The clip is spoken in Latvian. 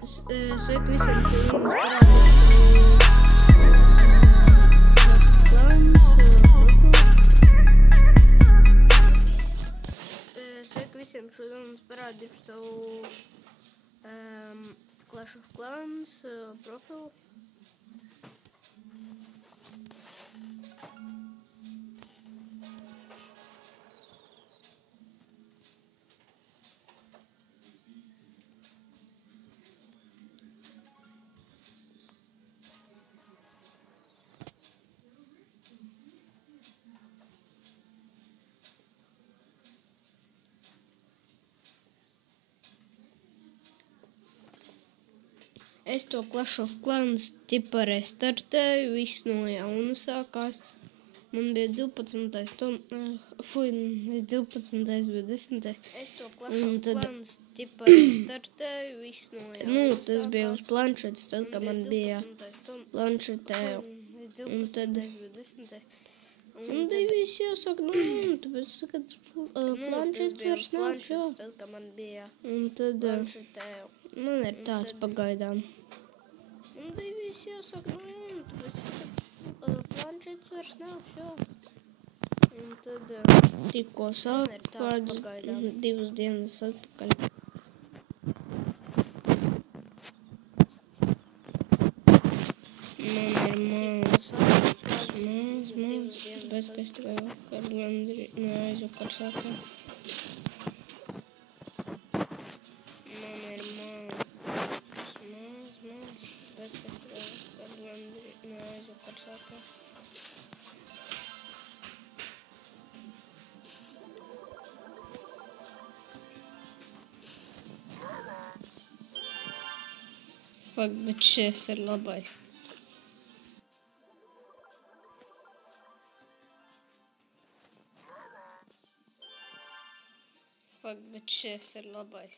Sveiki visiem, šodien es parādīšu plāns profilu. Sveiki visiem, šodien es parādīšu savu Clash of Clans profilu. Es to Clash of Clans tipa restartēju, viss no jauna sākās. Man bija 12. es 12. bija 10. Es to Clash of Clans tipa restartēju, viss no jauna sākās. Tas bija uz planšetes, tad, kad man bija planšetē. Un tad man bija viss jāsaka no jauna, tāpēc, kad planšetes vairs nav šo. Un tad man ir tāds pagaidām. Man bija viss jāsaka no jauna, tāpēc, kad planšetes vairs nav šo. Un tad tikko sāk kādu 2 dienas atpakaļ. Man ir maz, bet ka es tikai vakar aizvakar sākā. Man ir maz, bet ka es tikai vakar aizvakar sākā. Fuck, bet šis ir labais. Fuck, bet šis ir labais.